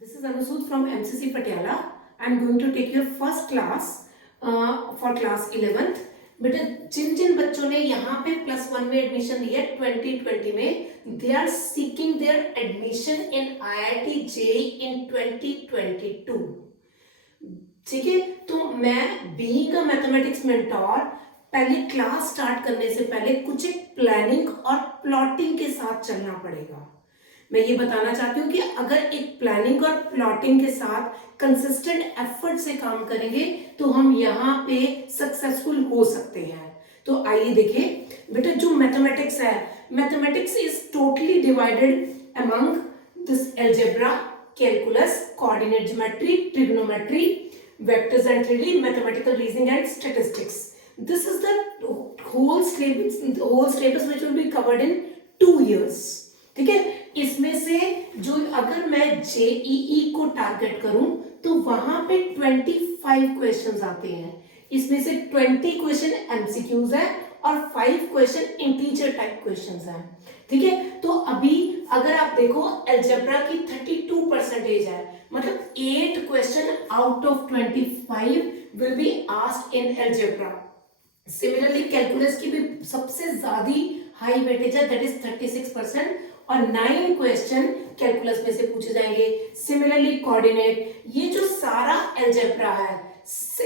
This is Anusud from MCC Patiala. I am going to take your first class for class 11th. बेटा जिन जिन बच्चों ने यहाँ पे +1 में एडमिशन लिया 2020 में, they are seeking their admission in IIT JEE in 2022. ठीक है, तो मैं बीइंग अ मैथमेटिक्स मेंटोर पहले क्लास स्टार्ट करने से पहले कुछ एक प्लानिंग और प्लॉटिंग के साथ चलना पड़ेगा. मैं ये बताना चाहती हूँ कि अगर एक प्लानिंग और प्लॉटिंग के साथ कंसिस्टेंट एफर्ट से काम करेंगे तो हम यहाँ पे सक्सेसफुल हो सकते हैं. तो आइए देखें बेटा, जो मैथमेटिक्स है, mathematics is totally divided among this algebra, calculus, coordinate geometry, trigonometry, vectors and 3D, mathematical reasoning and statistics. This is the whole syllabus which will be covered in 2 years. ठीक है, इसमें से जो अगर मैं JEE को target करूं तो वहां पे 25 क्वेश्चंस आते हैं. इसमें से 20 क्वेश्चन MCQs है और 5 क्वेश्चन इंटीजर टाइप क्वेश्चंस हैं. ठीक है, तो अभी अगर आप देखो अलजेब्रा की 32% है, मतलब 8 question out of 25 will be asked in algebra. Similarly calculus की भी सबसे ज्यादा हाई वेटेज है, दैट इज 36%, और 9 क्वेश्चन कैलकुलस में से पूछे जाएंगे. सिमिलरली कोऑर्डिनेट, ये जो सारा अलजेब्रा है,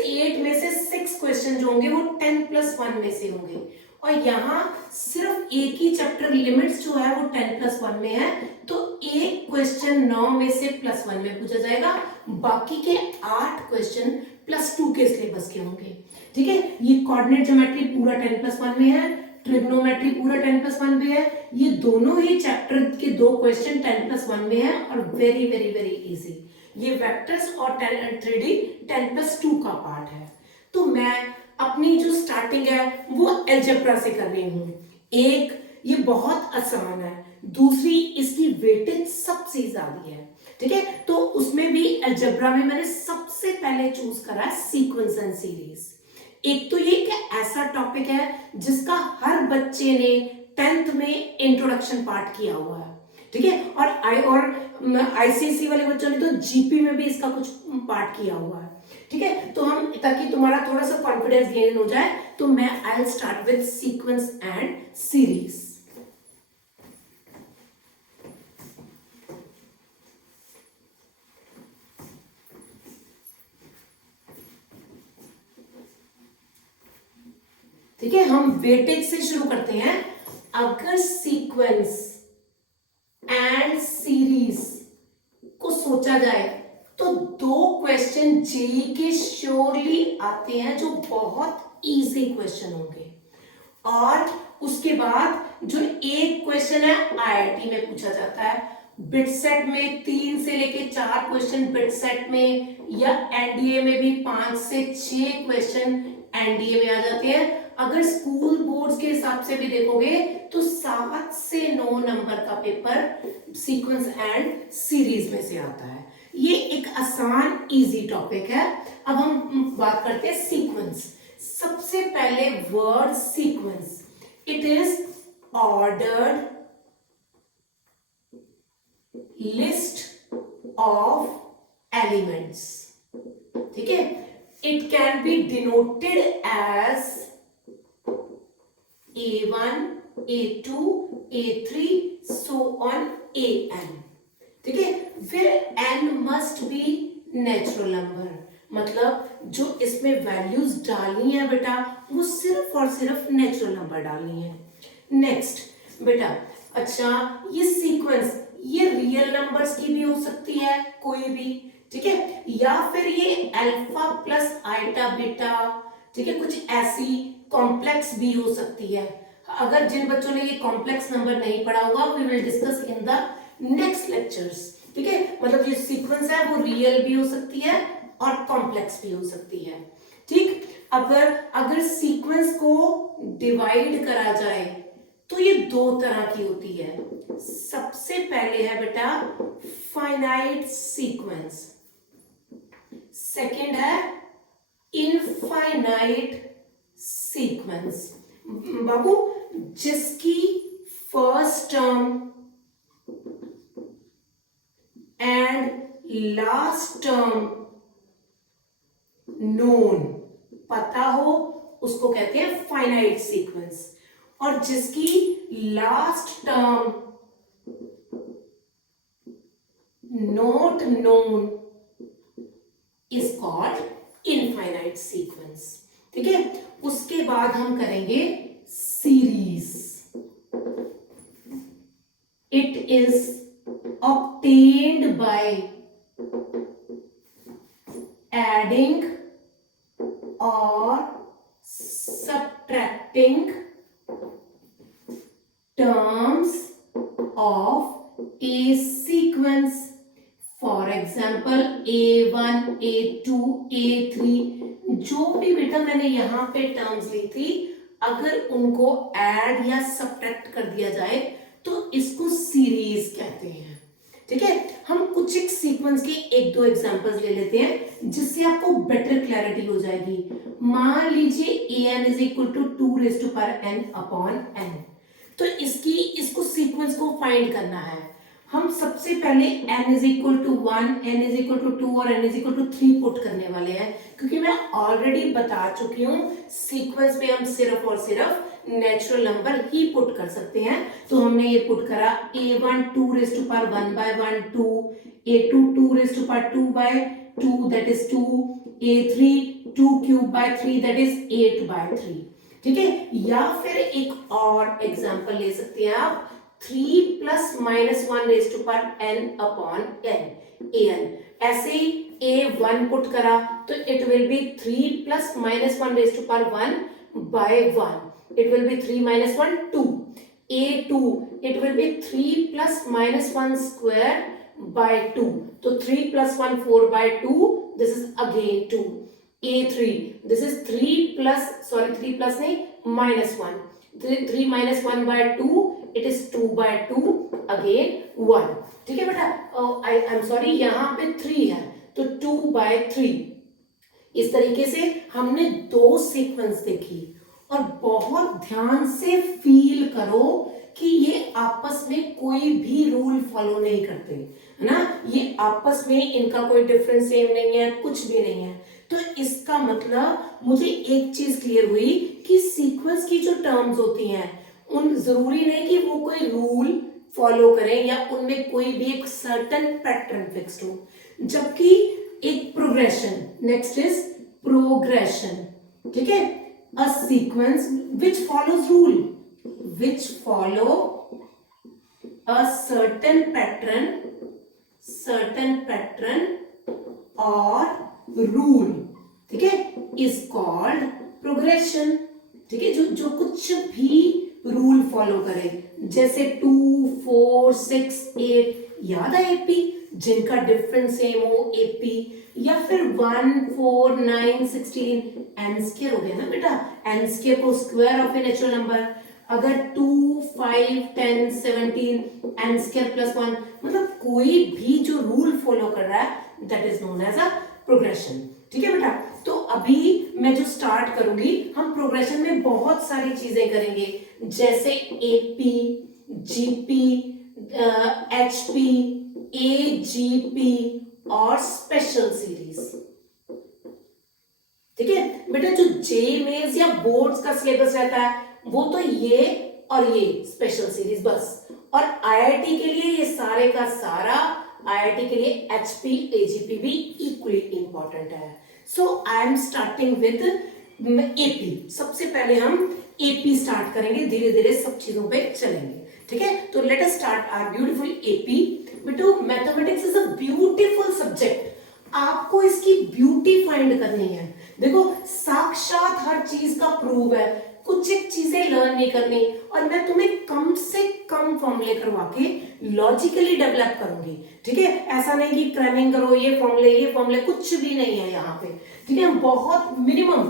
8 में से 6 क्वेश्चन जो होंगे वो 10+1 में से होंगे, और यहाँ सिर्फ एक ही चैप्टर लिमिट्स जो है वो 10+1 में है, तो एक क्वेश्चन 9 में से +1 में पूछा जाएगा, बाकी के 8 क्वेश्चन +2 के सिलेबस के होंगे. ठीक है, ये कोऑर्डिनेट ज्योमेट्री पूरा 10+1 में है, ट्रिग्नोमेट्री पूरा 10+1 में है. ये दोनों ही चैप्टर के 2 क्वेश्चन 10+1 में है और वेरी वेरी वेरी इजी. ये वेक्टर्स और 3D 10+2 का पार्ट है. तो मैं अपनी जो स्टार्टिंग है वो अलजेब्रा से कर रही हूँ. एक, ये बहुत आसान है, दूसरी इसकी वेटेज सबसे ज्यादा है. ठीक है, तो उसमें भी अलजेब्रा में मैंने सबसे पहले चूज करा सीक्वेंस एंड सीरीज. एक तो ये कि ऐसा टॉपिक है जिसका हर बच्चे ने 10th में इंट्रोडक्शन पार्ट किया हुआ है. ठीक है, और ICSE वाले बच्चों ने तो GP में भी इसका कुछ पार्ट किया हुआ है. ठीक है, तो हम, ताकि तुम्हारा थोड़ा सा कॉन्फिडेंस गेन हो जाए, तो मैं I will start with sequence and series. ठीक है, हम वेटेज से शुरू करते हैं. अगर सीक्वेंस एंड सीरीज को सोचा जाए तो 2 क्वेश्चन JEE के श्योरली आते हैं जो बहुत इजी क्वेश्चन होंगे, और उसके बाद जो एक क्वेश्चन है IIT में पूछा जाता है. बिट सेट में 3 से लेके 4 क्वेश्चन बिट सेट में, या NDA में भी 5 से 6 क्वेश्चन NDA में आ जाते हैं. अगर स्कूल बोर्ड्स के हिसाब से भी देखोगे तो 7 से 9 नंबर का पेपर सीक्वेंस एंड सीरीज में से आता है. ये एक आसान इजी टॉपिक है. अब हम बात करते हैं सीक्वेंस. सबसे पहले word sequence, it is ordered list of elements. ठीक है, it can be denoted as A1, A2, A3, so on AN. ठीक है, फिर N must be natural number, मतलब जो इसमें वैल्यूज डालनी है बेटा वो सिर्फ और सिर्फ नेचुरल नंबर डालनी है. नेक्स्ट बेटा, अच्छा ये सीक्वेंस, ये रियल नंबर्स की भी हो सकती है कोई भी. ठीक है, या फिर ये अल्फा प्लस आइटा बीटा, ठीक है, कुछ ऐसी कॉम्प्लेक्स भी हो सकती है. अगर जिन बच्चों ने ये कॉम्प्लेक्स नंबर नहीं पढ़ा हुआ, we will discuss in the next lectures. ठीक है, मतलब ये सीक्वेंस है वो रियल भी हो सकती है और कॉम्प्लेक्स भी हो सकती है. ठीक, अगर सीक्वेंस को डिवाइड करा जाए तो ये 2 तरह की होती है. सबसे पहले है बेटा फाइनाइट सीक्वेंस, सेकेंड है इनफाइनाइट सीक्वेंस. बाबू, जिसकी first term and last term known पता हो उसको कहते हैं फाइनाइट सीक्वेंस, और जिसकी last term not known is called infinite sequence. ठीक है, उसके बाद हम करेंगे series. It is obtained by adding or subtracting terms of a sequence. For example, A1, A2, A3, जो भी बेटा मैंने यहाँ पे टर्म्स ली थी, अगर उनको ऐड या सब्ट्रैक्ट कर दिया जाए तो इसको सीरीज कहते हैं। ठीक है, हम कुछ एक सीक्वेंस के एक दो एग्जांपल्स ले लेते हैं जिससे आपको बेटर क्लैरिटी हो जाएगी। मान लीजिए an is equal to 2n upon n, तो इसको सीक्वेंस को फाइंड करना है। हम सबसे पहले n is equal to 1, n is equal to 2 और n is equal to 3 put करने वाले हैं, क्योंकि मैं ऑलरेडी बता चुकी हूँ सीक्वेंस में हम सिर्फ और सिर्फ नेचुरल नंबर ही पुट कर सकते हैं। तो हमने ये पुट करा a1 2 raise to power 1 by 1 2, a2 2 raise to power 2 by 2 that is 2, a3 2 cube by 3 that is 8 by 3। ठीक है, या फिर एक और एग्जांपल ले सकते हैं आप 3 plus minus 1 raise to power n upon n an। ऐसे ही a1 पुट करा तो it will be 3 plus minus 1 raise to power 1 by 1, it will be 3 minus 1 2, a2 it will be 3 plus minus 1 square by 2, so 3 plus 1 4 by 2, this is again 2, a3 this is 3 plus नहीं minus 1, 3 minus 1 by 2 it is 2 by 2 again 1। ठीक है बेटा, I'm sorry यहाँ पे 3 है तो 2 by 3। इस तरीके से हमने दो सीक्वेंस देखी, और बहुत ध्यान से फील करो कि ये आपस में कोई भी रूल फॉलो नहीं करते, है ना। ये आपस में इनका कोई डिफरेंस सेम नहीं है, कुछ भी नहीं है। तो इसका मतलब मुझे एक चीज क्लियर हुई कि सीक्वेंस की जो टर्म्स होती हैं उन जरूरी नहीं कि वो कोई रूल फॉलो करें या उनमें कोई भी एक सर्टेन पैटर्न फिक्स्ड हो, जबकि एक प्रोग्रेशन, नेक्स्ट इज प्रोग्रेशन। ठीक है, a sequence which follows rule, which follow a certain pattern or rule, ठीक है, is called progression। ठीक है, जो कुछ भी रूल फॉलो करे, जैसे 2 4 6 8 याद है एपी, जिनका डिफरेंस सेम हो एपी, या फिर 1 4 9 16 n स्क्वायर हो गया ना बेटा, n स्क्वायर को square of a natural number. अगर 2 5 10 17 n स्क्वायर प्लस 1, मतलब कोई भी जो रूल फॉलो कर रहा है that is known as a progression. ठीक है बेटा, तो अभी मैं जो स्टार्ट करूंगी, हम प्रोग्रेशन में बहुत सारी चीजें करेंगे, जैसे एपी, जीपी, एचपी, एजीपी और स्पेशल सीरीज। ठीक है बेटा, जो जेमेज या बोर्ड्स का सिलेबस रहता है वो तो ये और ये स्पेशल सीरीज बस, और आईआईटी के लिए ये सारे का सारा, आईआईटी के लिए एचपी एजीपी भी इक्वली इंपॉर्टेंट है। So I am starting with AP. सबसे पहले हम एपी स्टार्ट करेंगे, धीरे धीरे सब चीजों पे चलेंगे। ठीक है, तो let us start our beautiful AP. बेटो, mathematics is a beautiful subject, आपको इसकी ब्यूटी फाइंड करनी है। देखो, साक्षात हर चीज का प्रूव है, कुछ एक चीजें लर्न नहीं करनी, और मैं तुम्हें कम से कम फॉर्मूले करवा के लॉजिकली डेवलप करूंगी। ठीक है, ऐसा नहीं कि क्रैमिंग करो ये फॉर्मूले कुछ भी नहीं है यहाँ पे। ठीक है, बहुत minimum,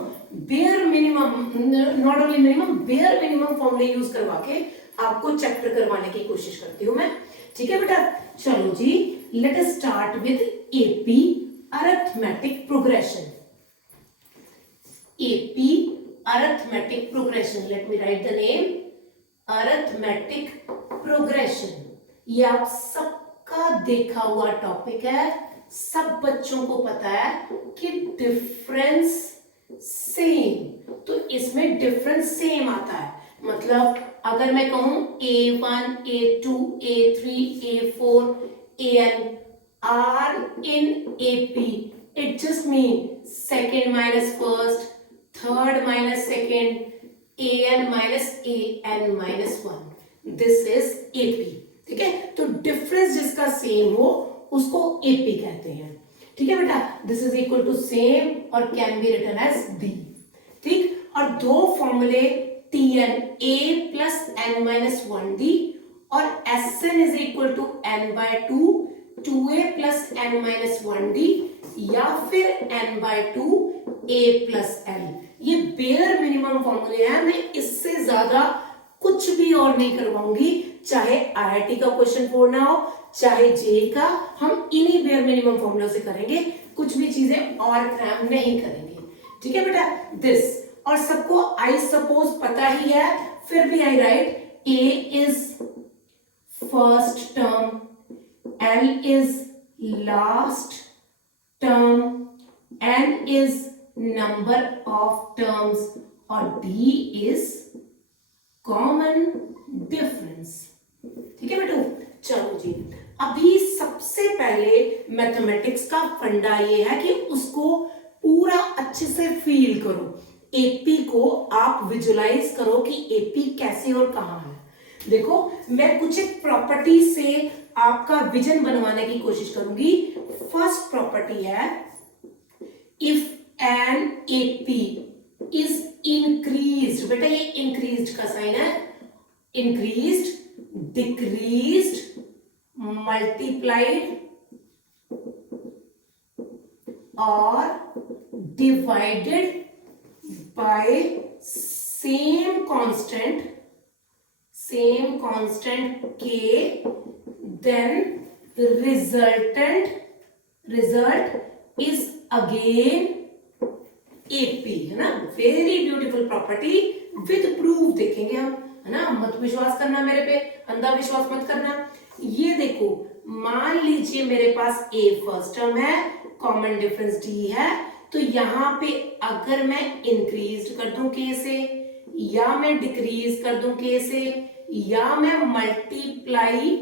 bare minimum, not only minimum, bear minimum फॉर्मूले यूज करवा के आपको चैप्टर करवाने की कोशिश करती हूँ मैं। ठीक है बेटा, चलो जी, let us start with AP, arithmetic progression. AP arithmetic progression, let me write the name, arithmetic progression. ये आप सबका देखा हुआ टॉपिक है, सब बच्चों को पता है कि डिफरेंस सेम, तो इसमें डिफरेंस सेम आता है। मतलब अगर मैं कहूं A1, A2, A3, A4, AN are in AP, it just means second minus first, third minus second, AN minus AN minus 1. This is AP. ठीक है, तो डिफरेंस जिसका सेम हो उसको AP कहते हैं। ठीक है बेटा, this is equal to same और can be written as D। ठीक, और दो फॉर्मूले Tn A plus n minus 1D और Sn is equal to n by 2 2a plus n minus 1D या फिर n by 2 a plus n। ये bare minimum फॉर्मूले हैं, मैं इससे ज्यादा कुछ भी और नहीं करवाऊंगी, चाहे IIT का क्वेश्चन फोड़ना हो चाहे जेई का, हम इन्हीं बेयर मिनिमम फॉर्मूला से करेंगे, कुछ भी चीजें और क्रैम नहीं करेंगे। ठीक है बेटा, दिस, और सबको आई सपोज पता ही है, फिर भी I write A is first term, L is last term, N is number of terms और D इज कॉमन डिफरेंस। ठीक है बेटू, चलो जी, अभी सबसे पहले मैथमेटिक्स का फंडा ये है कि उसको पूरा अच्छे से फील करो, एपी को आप विजुलाइज करो कि एपी कैसे और कहां है। देखो, मैं कुछ एक प्रॉपर्टी से आपका विजन बनवाने की कोशिश करूंगी। फर्स्ट प्रॉपर्टी है, if an AP is increased, बेटा ये इंक्रीज्ड का साइन है, increased, decreased, multiplied or divided by same constant k, then the result is again AP, है ना। Very beautiful property with proof देखेंगे हम, है ना। मत विश्वास करना मेरे पे, अंधा विश्वास मत करना। ये देखो, मान लीजिए मेरे पास A फर्स्ट टर्म है, कॉमन डिफरेंस D है, तो यहां पे अगर मैं इंक्रीज कर दूं K से, या मैं डिक्रीज कर दूं K से, या मैं मल्टीप्लाई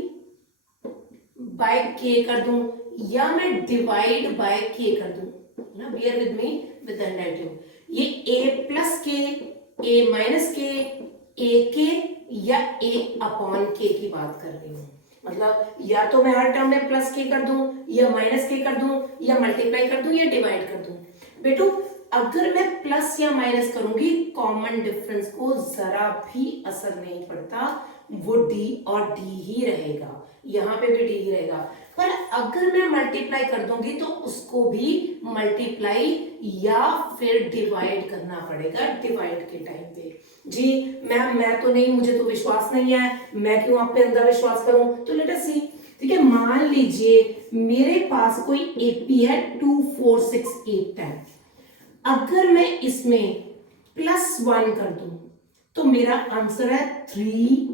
बाय K कर दूं, या मैं डिवाइड बाय K कर दूं, ना, bear with me with the negative, ये A plus K, A minus K, AK या A अपॉन K की बात कर रही हूं। मतलब या तो मैं हर टर्म में प्लस K कर दूं, या माइनस K कर दूं, या मल्टीप्लाई कर दूं, या डिवाइड कर दूं। बेटू, अगर मैं प्लस या माइनस करूंगी, कॉमन डिफरेंस को जरा भी असर नहीं पड़ता, वो D और D ही रहेगा, यहां पे भी D ही रहेगा। पर अगर मैं मल्टीप्लाई कर दूंगी तो उसको भी मल्टीप्लाई या फिर डिवाइड करना पड़ेगा डिवाइड के टाइम पे। जी मैम, मैं तो नहीं, मुझे तो विश्वास नहीं है, मैं क्यों आप पे अंधा विश्वास करूं? तो लेट अस सी। ठीक है, मान लीजिए मेरे पास कोई एपी है 2, 4, 6, 8, 10। अगर मैं इसमें प्लस 1 कर दूं तो मेरा आंसर है 3,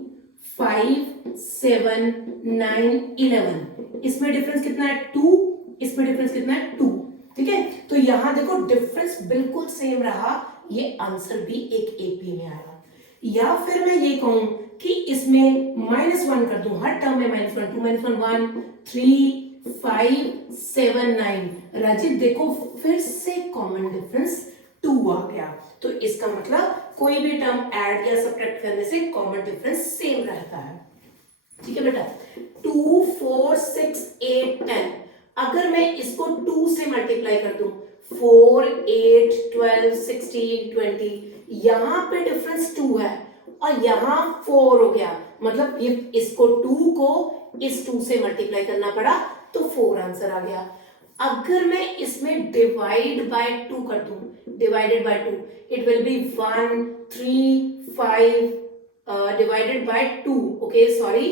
5, 7, 9, 11। इसमें डिफरेंस कितना है? 2, इसमें डिफरेंस कितना है? 2। ठीक है, तो यहां देखो डिफरेंस बिल्कुल सेम रहा, ये आंसर भी एक एपी में आया। या फिर मैं ये कहूं कि इसमें -1 कर दूं, हर टर्म में -1, 2 -1, 1, 3, 5, 7, 9। राजीव देखो, फिर से कॉमन डिफरेंस 2 आ गया, तो इसका मतलब कोई भी टर्म ऐड या सब्ट्रैक्ट करने से कॉमन डिफरेंस सेम रहता है। ठीक है बेटा, 2, 4, 6, 8, 10। अगर मैं इसको 2 से मल्टीप्लाई कर दूं, 4, 8, 12, 16, 20, यहां पे डिफरेंस 2 है और यहां 4 हो गया, मतलब ये इसको 2 को इस 2 से मल्टीप्लाई करना पड़ा तो 4 आंसर आ गया। अगर मैं इसमें डिवाइड बाय 2 कर दूं, divided by 2, it will B 1, 3, 5 divided by 2, okay sorry,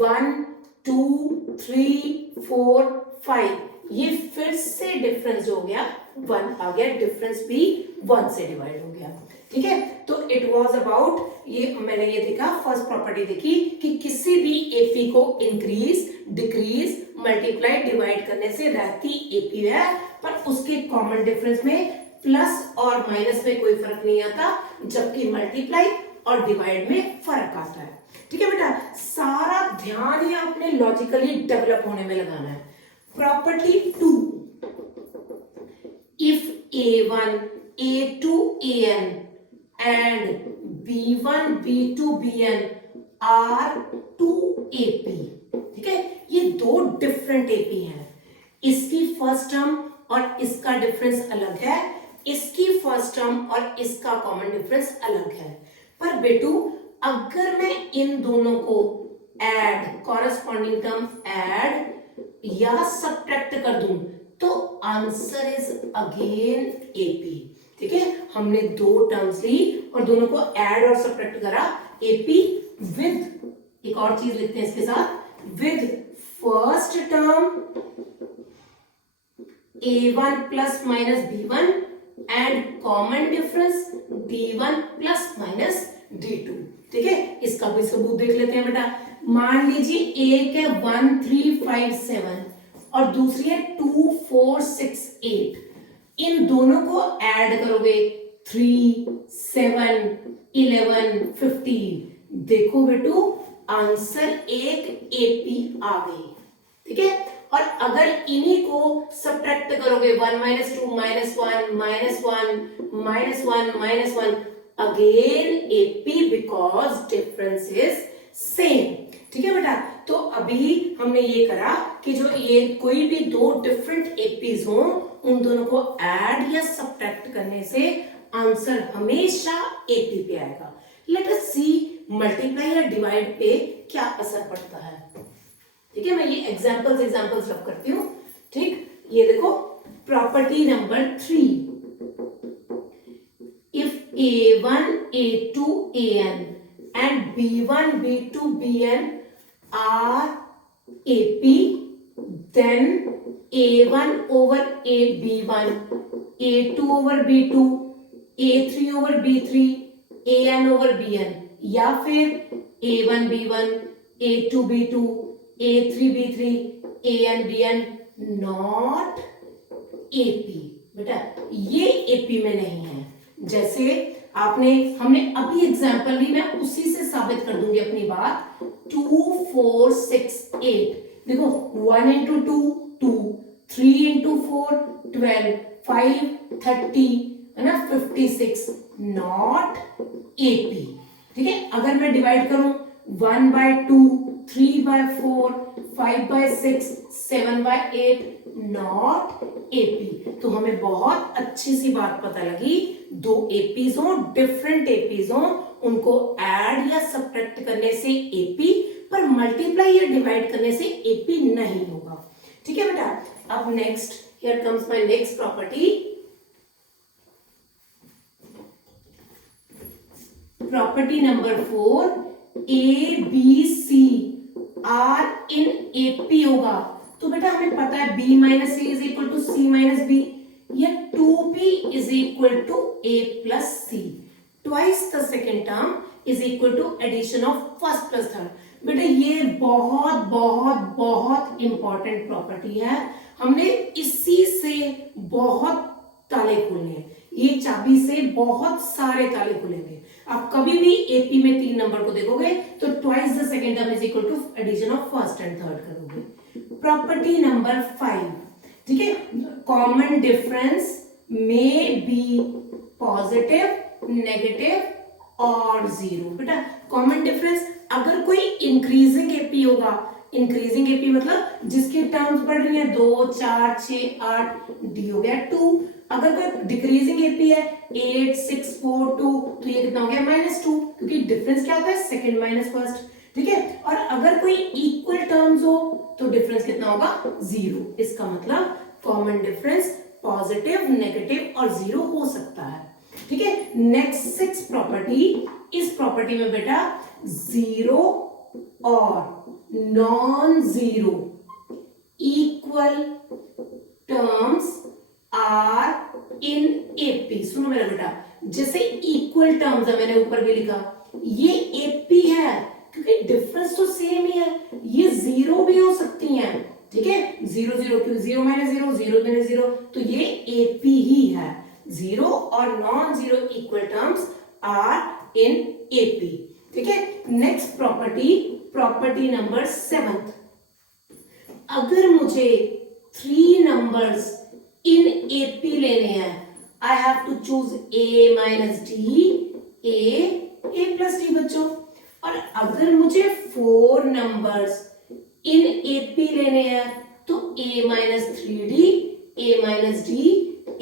1, 2, 3, 4, 5। ये फिर से डिफरेंस हो गया 1 आ गया, डिफरेंस भी 1 से डिवाइड हो गया। ठीक है, तो इट वाज अबाउट ये मैंने ये देखा फर्स्ट प्रॉपर्टी देखी कि किसी भी एपी को इंक्रीज डिक्रीज मल्टीप्लाई डिवाइड करने से रहती एपी है, पर उसके कॉमन डिफरेंस में प्लस और माइनस में कोई फर्क नहीं आता, जबकि मल्टीप्लाई और डिवाइड में फर्क आता है। ठीक है बेटा, सारा ध्यान ये अपने लॉजिकली डेवलप होने में लगाना है। Property 2, if a1 a2 an and b1 b2 bn are 2 ap, ठीक है, ये दो डिफरेंट एपी हैं, इसकी फर्स्ट टर्म और इसका डिफरेंस अलग है, इसकी फर्स्ट टर्म और इसका कॉमन डिफरेंस अलग है। पर बेटू अगर मैं इन दोनों को ऐड कॉरेस्पॉन्डिंग टर्म ऐड या सब्ट्रैक्ट कर दूं तो आंसर इज अगेन एपी। ठीक है, हमने दो टर्म्स ली और दोनों को ऐड और सब्ट्रैक्ट करा, एपी विद एक और चीज लिखते हैं इसके साथ, with first term a1 plus minus b1 and common difference d1 plus minus d2। ठीक है, इसका भी सबूत देख लेते हैं बेटा। मान लीजिए एक है 1 3 5 7 और दूसरी है 2 4 6 8, इन दोनों को ऐड करोगे 3 7 11 15, देखो बेटू आंसर एक एपी आ गई। ठीक है, और अगर इन्हीं को सब्ट्रैक्ट करोगे 1 minus 2 minus 1 minus 1 minus 1 minus 1, again AP because difference is same. ठीक है बेटा, तो अभी हमने ये करा कि जो ये कोई भी दो डिफरेंट एपीज हो उन दोनों को ऐड या सब्ट्रैक्ट करने से आंसर हमेशा एपी पे आएगा। लेट अस सी मल्टीप्लाई या डिवाइड पे क्या असर पड़ता है। ठीक है, मैं ये एग्जांपल्स रब करती हूं। ठीक, ये देखो property number 3, if a1 a2 an and b1 b2 bn are ap, then a1 over a b1, a2 over b2, a3 over b3, an over bn, या फिर a1 b1 a2 b2 a3 b3 an bn not AP. बेटा ये AP में नहीं है, जैसे हमने अभी एग्जांपल ली, मैं उसी से साबित कर दूंगी अपनी बात। 2 4 6 8, देखो 1 into 2 2, 3 into 4 12, 5 30 है ना 56, नॉट एपी। ठीक है, अगर मैं डिवाइड करूं 1 by 2 3 by 4 5 by 6 7 by 8, not AP. तो हमें बहुत अच्छी सी बात पता लगी, दो एपीज हो डिफरेंट एपीज हो उनको ऐड या सब्ट्रैक्ट करने से एपी, पर मल्टीप्लाई या डिवाइड करने से एपी नहीं होगा। ठीक है बेटा, अब next here comes my next property, property number 4, A B C are in AP होगा। तो बेटा हमें पता है b minus A is equal to C minus B, या 2b is equal to a plus C, twice the second term is equal to addition of first plus third. बेटा ये बहुत बहुत बहुत इंपॉर्टेंट प्रॉपर्टी है, हमने इसी से बहुत ताले खोलने हैं, ये चाबी से बहुत सारे ताले खुलेंगे। आप कभी भी एपी में 3 नंबर को देखोगे तो twice the second term is equal to addition of first and third करोगे। प्रॉपर्टी नंबर 5, ठीक है, कॉमन डिफरेंस में बी पॉजिटिव नेगेटिव और जीरो। बेटा कॉमन डिफरेंस अगर कोई इंक्रीजिंग एपी होगा, इंक्रीजिंग एपी मतलब जिसकी टर्म्स बढ़ रही है 2 4 6 8, डी हो गया 2। अगर कोई डिक्रीजिंग एपी है 8 6 4 2, तो ये कितना हो गया -2, क्योंकि डिफरेंस क्या होता है सेकंड माइनस फर्स्ट। ठीक है, और अगर कोई इक्वल टर्म्स हो तो डिफरेंस कितना होगा 0। इसका मतलब कॉमन डिफरेंस पॉजिटिव नेगेटिव और 0 हो सकता है। ठीक है, नेक्स्ट 6 प्रॉपर्टी, इस प्रॉपर्टी में बेटा 0 और non zero equal terms are in AP. सुनो मेरा बेटा, जैसे इक्वल टर्म्स है, मैंने ऊपर भी लिखा, ये एपी है क्योंकि डिफरेंस तो सेम ही है, ये जीरो भी हो सकती हैं, ठीक है, जीरो जीरो क्यों, zero minus zero, zero minus zero, तो ये एपी ही है। जीरो और non zero equal terms are in AP, ठीक है। नेक्स्ट प्रॉपर्टी नंबर 7, अगर मुझे 3 नंबर्स इन एपी लेने हैं, I have to choose A minus D, A plus D बच्चों। और अगर मुझे 4 नंबर्स इन एपी लेने हैं तो ए minus three D, A minus D,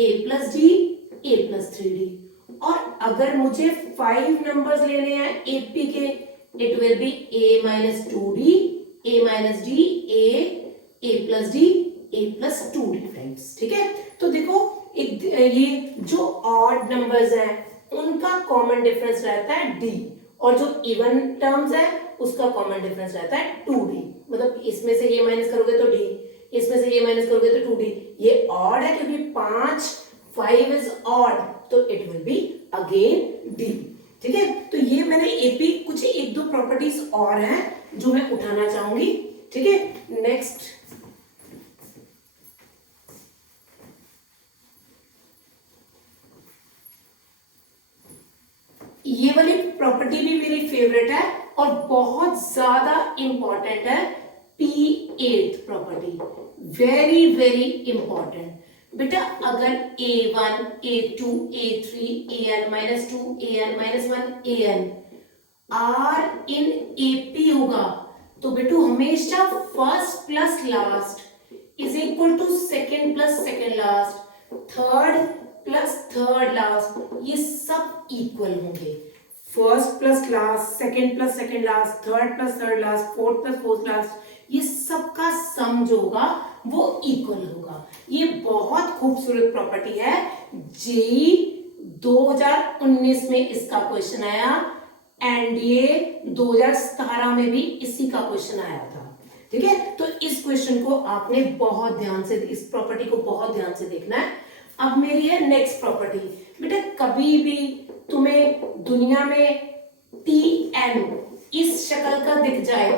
A plus D, A plus three D. और अगर मुझे 5 नंबर्स लेने हैं एपी के, it will B A minus two D, A minus D, A plus D, A plus two D friends, ठीक है। तो देखो एक ये जो ऑड नंबर्स हैं उनका कॉमन डिफरेंस रहता है डी, और जो इवन टर्म्स है उसका कॉमन डिफरेंस रहता है 2d। मतलब इसमें से ये माइनस करोगे तो d, इसमें से ये माइनस करोगे तो 2d। ये ऑड है क्योंकि 5 इज ऑड, तो it will be again d, ठीक है। तो ये मैंने एपी कुछ एक दो प्रॉपर्टीज और हैं जो मैं उठाना चाहूंगी, ठीक है। नेक्स्ट ये वाली प्रॉपर्टी भी मेरी फेवरेट है और बहुत ज्यादा इंपॉर्टेंट है, P8 property, very very important. बेटा अगर A1, A2, A3, AN-2, AN-1, AN are in AP होगा तो बेटू हमेशा first plus last is equal to second plus second last, third plus third last, ये सब इक्वल होंगे। First plus last, second plus second last, third plus third last, fourth plus fourth last, ये सबका सम जो होगा वो इक्वल होगा। ये बहुत खूबसूरत प्रॉपर्टी है, जेई 2019 में इसका क्वेश्चन आया एंड ये 2017 में भी इसी का क्वेश्चन आया था, ठीक है। तो इस क्वेश्चन को आपने बहुत ध्यान से, इस प्रॉपर्टी को बहुत ध्यान से देखना है। अब मेरी है नेक्स्ट प्रॉपर्टी। बेटा कभी भी तुम्हें दुनिया में TN इस शक्ल का दिख जाए,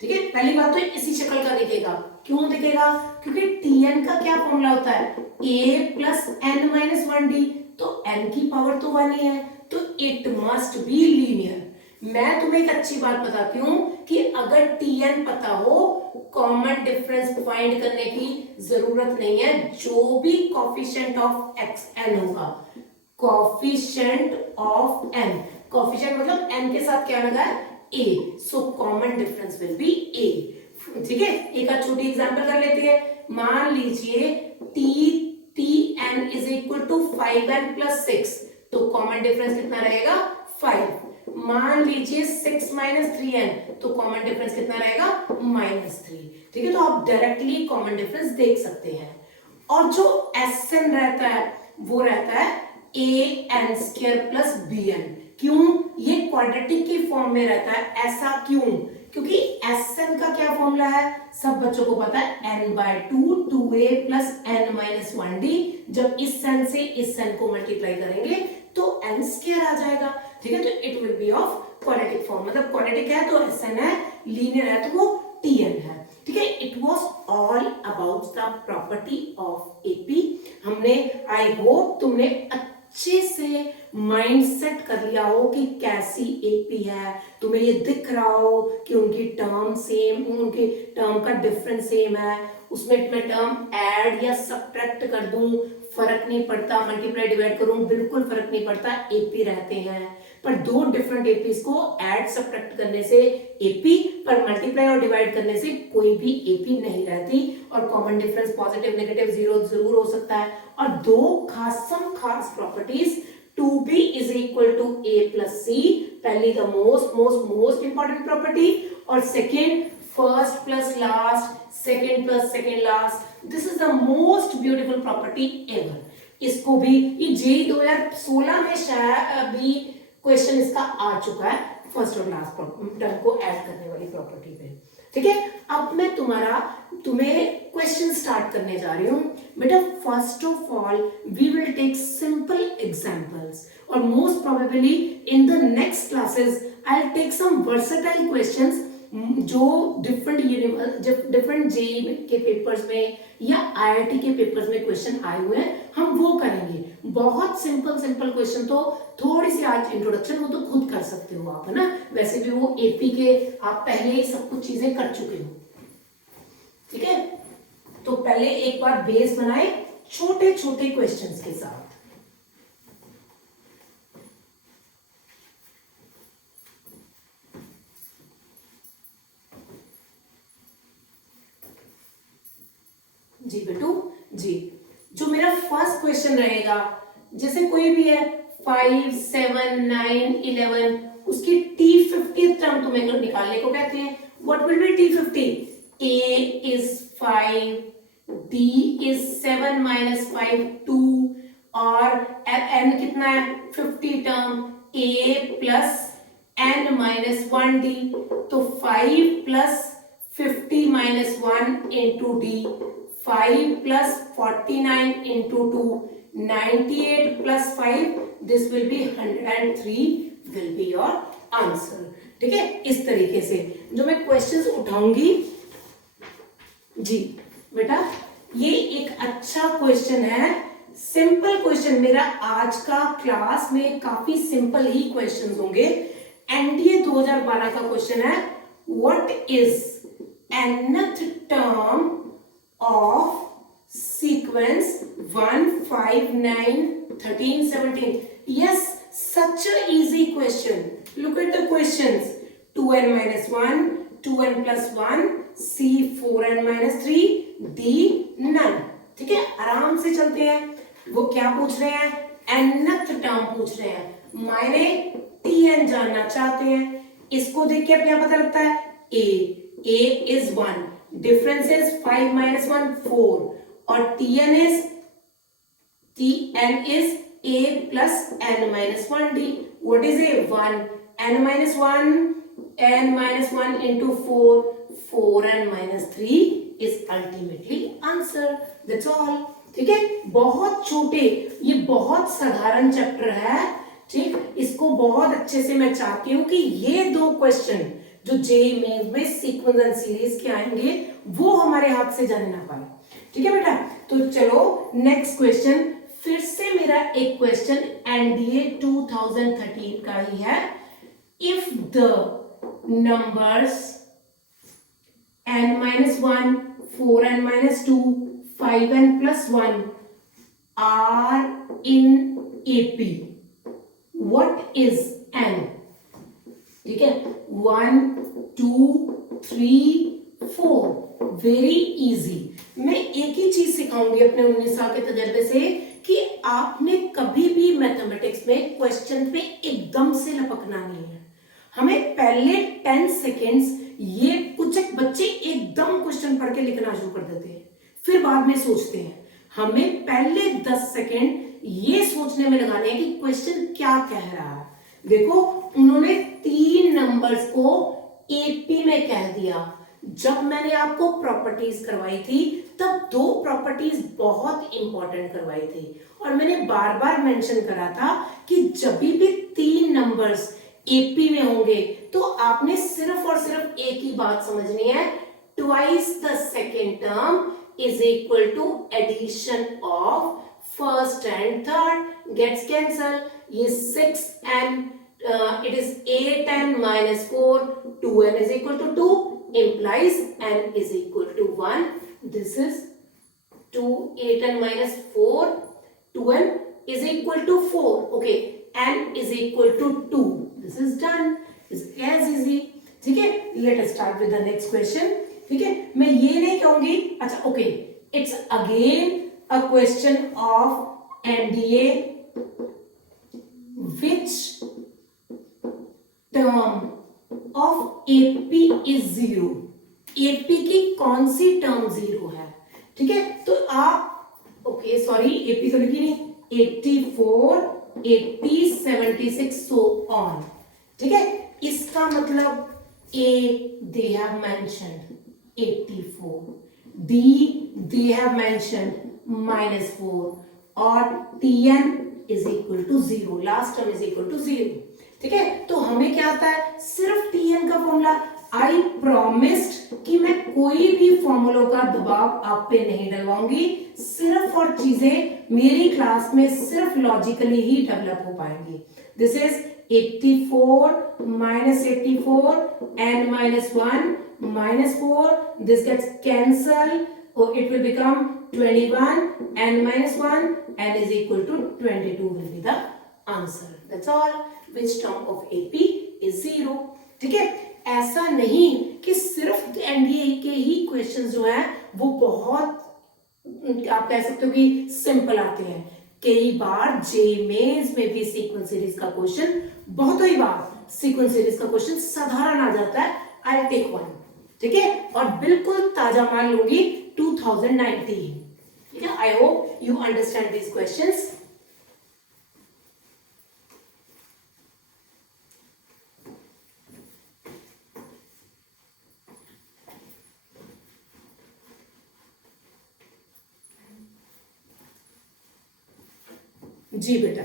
ठीक है, पहली बात तो इसी शक्ल का दिखेगा। क्यों दिखेगा? क्योंकि TN का क्या फॉर्मूला होता है, A plus N minus 1D, तो N की पावर तो 1 ही है, तो इट मस्ट बी लीनियर। मैं तुम्हें एक अच्छी बात बताती हूं कि अगर TN पता हो, कॉमन डिफरेंस फाइंड करने की जरूरत नहीं है। जो भी कॉफिशिएंट ऑफ xn होगा, कॉफिशिएंट ऑफ n, कॉफिशिएंट मतलब n के साथ क्या लगा है, a, so common difference will be a, ठीक है। एक छोटी एग्जांपल कर लेते हैं। मान लीजिए TN is equal to 5n plus 6, तो कॉमन डिफरेंस कितना रहेगा, 5। मान लीजिए 6 माइनस 3n, तो कॉमन डिफरेंस कितना रहेगा, -3, ठीक है। तो आप डायरेक्टली कॉमन डिफरेंस देख सकते हैं। और जो Sn रहता है वो रहता है an² प्लस bn। क्यों? ये क्वाड्रेटिक की फॉर्म में रहता है। ऐसा क्यों? क्योंकि Sn का क्या फॉर्मूला है, सब बच्चों को पता है, n/2 2a plus n minus 1d। जब इस n से इस n को मल्टीप्लाई करेंगे तो n² आ जाएगा, ठीक है। तो it will B of quadratic form, मतलब क्वाड्रेटिक है तो Sn है, लीनियर है तो वो Tn है, ठीक है। It was all about the property of AP. हमने, आई होप तुमने अच्छे से माइंड सेट कर लिया हो कि कैसी एपी है, तुम्हें ये दिख रहा हो कि उनकी टर्म सेम, उनके टर्म का डिफरेंस सेम है, उसमें मैं टर्म ऐड या सब्ट्रैक्ट कर दूं फर्क नहीं पड़ता, मल्टीप्लाई डिवाइड करूं बिल्कुल फर्क नहीं पड़ता, एपी रहते हैं। पर दो डिफरेंट एपीज को ऐड सब्ट्रैक्ट करने से एपी, पर मल्टीप्लाई और डिवाइड करने से कोई भी एपी नहीं रहती। और common difference positive negative zero जरूर हो सकता है। और दो खास properties, 2b is equal to a plus c, पहली द मोस्ट इंपॉर्टेंट प्रॉपर्टी, और second first plus last, second plus second last. This is the most beautiful property ever. इसको भी ये जेई 2016 में शायद भी क्वेश्चन इसका आ चुका है, फर्स्ट और लास्ट टर्म को ऐड करने वाली प्रॉपर्टी पे, ठीक है। अब मैं तुम्हें क्वेश्चन स्टार्ट करने जा रही हूं। बेटा first of all we will take simple examples, और most probably in the next classes I will take some versatile questions जो डिफरेंट जेईई के पेपर्स में या आईआईटी के पेपर्स में क्वेश्चन आए हुए हैं, हम वो करेंगे। बहुत सिंपल क्वेश्चन, तो थोड़ी सी आज इंट्रोडक्शन वो तो खुद कर सकते हो आप, है ना। वैसे भी वो एपी के आप पहले ही सब कुछ चीजें कर चुके हो, ठीक है। तो पहले एक बार बेस बनाए छोटे छोटे क्वेश्चंस के साथ। जी बेटू जी, जो मेरा फर्स्ट क्वेश्चन रहेगा, जैसे कोई भी है 5, 7, 9, 11, उसकी T50th टर्म तुम्हें निकालने को कहते हैं। What will be T50? A is 5, D is 7 minus 5 2, और n कितना है 50 term, A plus n minus 1D, तो 5 plus 50 minus 1 into D, 5 plus 49 into 2, 98 plus 5, this will be 103 will be your answer, ठीक है। इस तरीके से जो मैं क्वेश्चंस उठाऊंगी जी बेटा, ये एक अच्छा क्वेश्चन है, सिंपल क्वेश्चन। मेरा आज का क्लास में काफी सिंपल ही क्वेश्चंस होंगे। एनडीए 2012 का क्वेश्चन है, what is nth term of sequence 1, 5, 9, 13, 17? Yes, such a easy question. Look at the questions. 2n minus 1, 2n plus 1, C 4n minus 3, D none. ठीक है, आराम से चलते हैं। वो क्या पूछ रहे हैं? nth टर्म पूछ रहे हैं, मायने tn जानना चाहते हैं। इसको देख के क्या पता लगता है? A is 1, difference is 5 minus 1 4, और tn is a plus n minus 1d. What is a? 1. n minus 1, n minus 1 into 4, 4n minus 3 is ultimately answer. That's all. ठीक है, बहुत छोटे, ये बहुत साधारण चैप्टर है, ठीक। इसको बहुत अच्छे से मैं चाहती हूं कि ये दो क्वेश्चन जो जेईई मेंस में सीक्वेंस एंड सीरीज के आएंगे वो हमारे हाथ से जाने ना पाए, ठीक है बेटा। तो चलो नेक्स्ट क्वेश्चन, फिर से मेरा एक क्वेश्चन एनडीए 2013 का ही है। If the numbers n minus 1, 4n minus 2, 5n plus 1 are in AP, what is n? ठीक है, 1, 2, 3, 4, वेरी इजी। मैं एक ही चीज सिखाऊंगी अपने 19 साल के तजर्बे से कि आपने कभी भी मैथमेटिक्स में क्वेश्चन पे एकदम से लपकना नहीं है। हमें पहले 10 सेकेंड्स, ये कुछ एक बच्चे एकदम क्वेश्चन पढ़ के लिखना शुरू कर देते हैं, फिर बाद में सोचते हैं। हमें पहले 10 सेकेंड ये सोचने में लगाने हैं कि क्वेश्चन क्या कह रहा है। देखो, उन्होंने 3 नंबर्स को एपी में कह दिया। जब मैंने आपको प्रॉपर्टीज करवाई थी तब 2 प्रॉपर्टीज बहुत इंपॉर्टेंट करवाई थी, और मैंने बार बार मेंशन करा था कि जब भी 3 नंबर्स एपी में होंगे तो आपने सिर्फ और सिर्फ एक ही बात समझनी है, twice the second term is equal to addition of first and third, gets cancel. ये 6 and it is 8n minus 4, 2n is equal to 2, implies n is equal to 1. This is 2, 8n minus 4, 2n is equal to 4. Okay, n is equal to 2. This is done. It's as easy. ठीक है, let us start with the next question. ठीक है, मैं ये नहीं कहूंगी, अच्छा okay, it's again a question of NDA. Which term of AP is 0? AP की कौन सी टर्म 0 है? ठीक है, तो आप ओके सॉरी, AP तो लिखी नहीं, 84, 80, 76 so on, ठीक है। इसका मतलब A they have mentioned 84, D they have mentioned -4, और TN is equal to 0, last term is equal to 0। ठीक है, तो हमें क्या आता है, सिर्फ Tn का फॉर्मूला। आई प्रॉमिस्ड कि मैं कोई भी फॉर्मूलों का दबाव आप पे नहीं डलवाऊंगी, सिर्फ और चीजें मेरी क्लास में सिर्फ लॉजिकली ही डेवलप हो पाएंगी। This is 84 minus 84 n minus 1 minus 4, this gets cancelled, so it will become 21 n minus 1, n is equal to 22 will be the answer. That's all. Which term of AP is 0? ठीक है, ऐसा नहीं कि सिर्फ NDA के ही question जो है वो बहुत आप कह सकते हो कि सिंपल आते हैं। कई बार जे मेंस में भी सीक्वेंस सीरीज का क्वेश्चन, बहुत ही बार सीक्वेंस सीरीज का क्वेश्चन साधारण आ जाता है। आई टेक वन, ठीक है, और बिल्कुल ताजा मान लूंगी 2019। ठीक है, I hope you understand this questions. जी बेटा,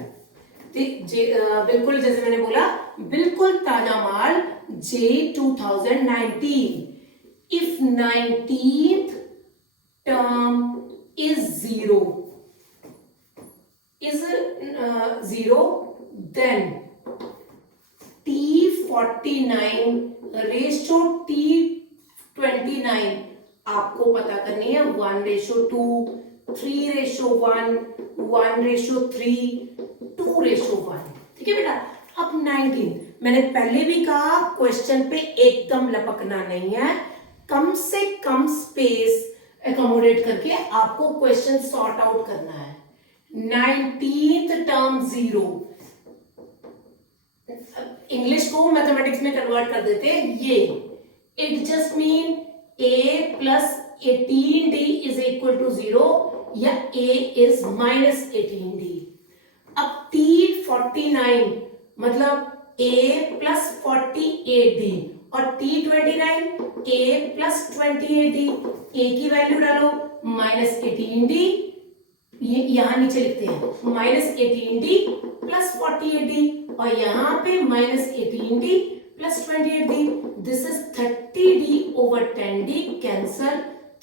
बिल्कुल जैसे मैंने बोला, बिल्कुल ताजा माल जे 2019। इफ 19th term is zero, then T49 ratio T29 आपको पता करनी है। 1:2, 3:1, 1:3, 2:1। ठीक है बेटा, अब 19 मैंने पहले भी कहा, क्वेश्चन पे एकदम लपकना नहीं है, कम से कम स्पेस एकोमोडेट करके आपको क्वेश्चन सॉर्ट आउट करना है। 19th टर्म 0, इंग्लिश को मैथमेटिक्स में कन्वर्ट कर देते हैं ये। It just mean a plus 18d is equal to 0 या a इज माइनस 18d। अब T49 मतलब a प्लस 48d और T29 a plus 28d। a की वैल्यू डालो माइनस 18d, ये यहां नीचे लिखते हैं माइनस 18d प्लस 48d, और यहां पे minus 18d plus 28d। This is 30d over 10d, cancel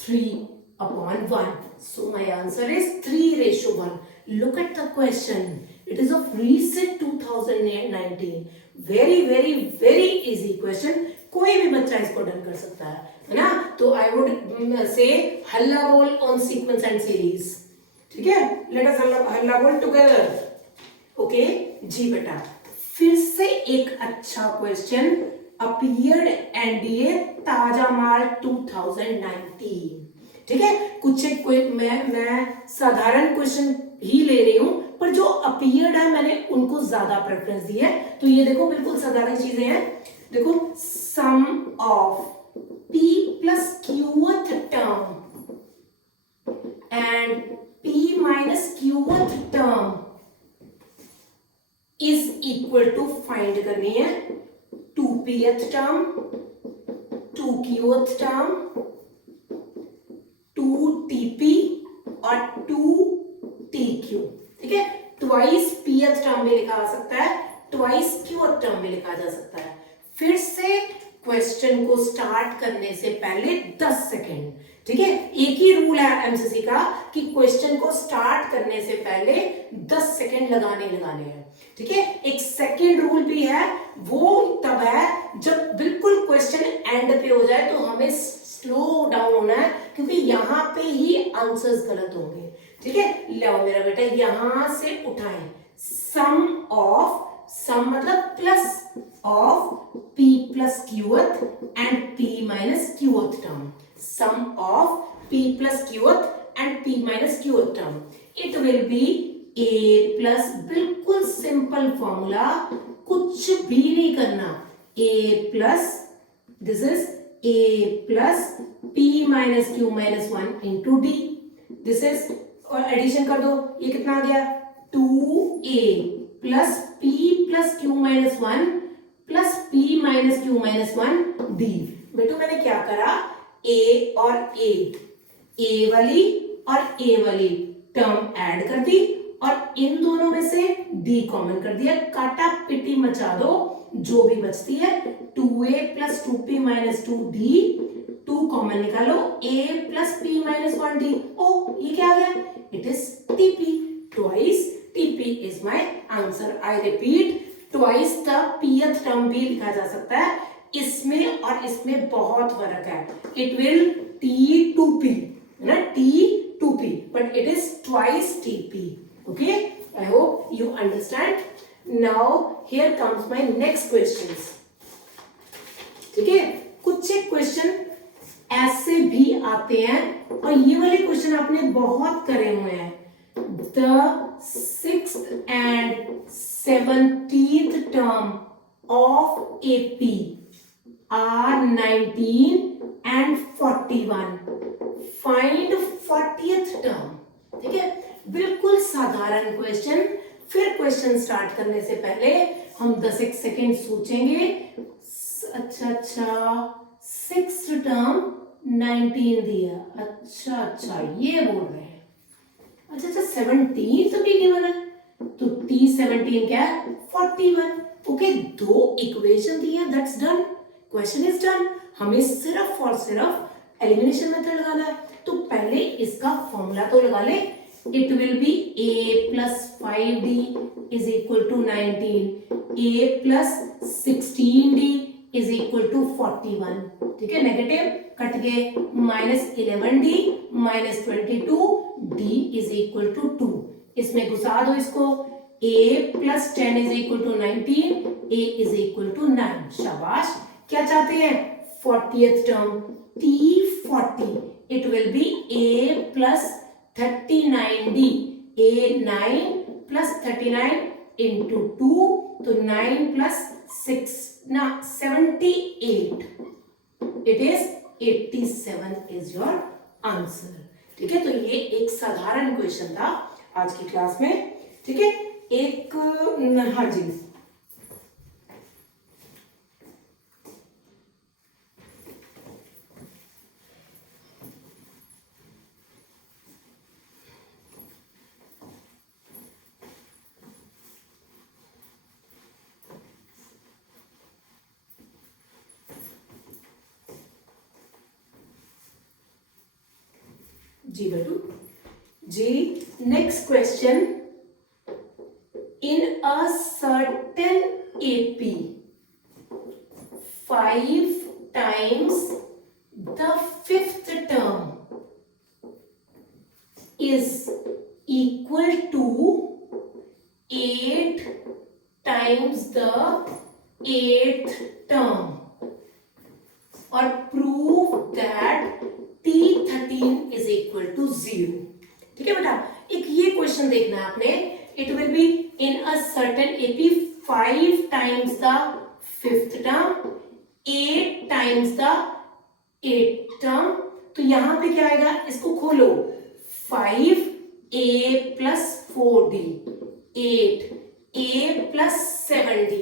3/1, so my answer is 3:1। look at the question, it is of recent 2019, very very very easy question, कोई भी बच्चा इसको done कर सकता है ना। तो आई वुड से हल्ला बोल ऑन सीक्वेंस एंड सीरीज। ठीक है, लेट अस हल्ला बोल टुगेदर। ओके जी बेटा, फिर से एक अच्छा क्वेश्चन, अपीयर्ड एनडीए ताजा माल 2019। ठीक है, कुछ एक मैं साधारण क्वेश्चन ही ले रही हूं, पर जो अपीयर्ड है मैंने उनको ज्यादा प्रेफरेंस दी है। तो ये देखो बिल्कुल साधारण चीजें हैं। देखो, sum of p plus qth term and p minus qth term is equal to, find करनी है 2pth term, 2qth term, 2tp और 2tq। ठीक है, ट्वाइस pth टर्म भी लिखा जा सकता है, ट्वाइस qth टर्म भी लिखा जा सकता है। फिर से क्वेश्चन को स्टार्ट करने से पहले 10 सेकेंड। ठीक है, एक ही रूल है एमसीसी का कि क्वेश्चन को स्टार्ट करने से पहले 10 सेकेंड लगाने हैं। ठीक है, एक सेकेंड रूल भी है, वो तब है जब बिल्कुल क्वेश्चन एंड पे हो जाए, तो हमें स्लो डाउन होना है, क्योंकि यहां पे ही आंसर्स गलत होंगे। ठीक है, लो मेरा बेटा यहां से उठाएं, सम मतलब plus of p plus qth and p minus qth term, sum of p plus qth and p minus qth term, it will be a plus, बिल्कुल सिंपल फॉर्मूला, कुछ भी नहीं करना, a plus, this is a plus p minus q minus 1 into d, this is, और addition कर दो, ये कितना आ गया 2a plus p plus q minus 1 plus p minus q minus 1 d। बेटो मैंने क्या करा, a और a वाली और a वाली टर्म ऐड कर दी, और इन दोनों में से डी कॉमन कर दिया, काटा पिटी मचा दो, जो भी बचती है 2a plus 2p minus 2d, 2 common निकालो, a plus p minus 1d। ओ ये क्या आ गया? It is tp, twice tp is my answer. I repeat, twice the pth term भी लिखा जा सकता है, इसमें और इसमें बहुत फर्क है। इट विल t2p ना, t2p, but it is twice tp. Okay, I hope you understand. Now here comes my next questions. ठीक है, कुछ एक क्वेश्चन ऐसे भी आते हैं और ये वाले क्वेश्चन आपने बहुत करे हुए हैं। The 6th and 17th term of AP are 19 and 41. Find 40th term. ठीक है, बिल्कुल साधारण क्वेश्चन। फिर क्वेश्चन स्टार्ट करने से पहले हम 10 सेकेंड सोचेंगे। अच्छा, 6th टर्म 19 दिया, अच्छा ये बोल रहे हैं। अच्छा 17 तो टी गिवन है, तो t17 क्या है? 41। ओके, 2 इक्वेशन दी है, that's done, question is done. हमें सिर्फ और सिर्फ एलिमिनेशन मेथड लगाना है। तो पहले इसका फॉर्मूला तो लगा ले। It will be a plus 5d is equal to 19, a plus 16d is equal to 41। ठीक है, नेगेटिव कट गए, minus 11d minus 22d is equal to 2। इसमें घुसा दो इसको, a plus 10 is equal to 19, a is equal to 9। शाबाश। क्या चाहते हैं? 40th term t40। It will be a plus 39d, a 9 plus 39 into 2, तो 9 प्लस 6 ना 78। It is 87 is your answer. ठीक है, तो ये एक साधारण क्वेश्चन था आज की क्लास में। ठीक है, एक हाँ जी, जी बेटू जी, next question. In a certain AP 5 times the 5th term is equal to 8 times the 8th term, और prove that t13 is equal to 0। ठीक है बेटा, एक ये क्वेश्चन देखना है आपने। It will be in a certain AP 5 times the 5th term, 8 times the 8th term। तो यहां पे क्या आएगा? इसको खोलो, 5a plus 4d, 8a plus 7d।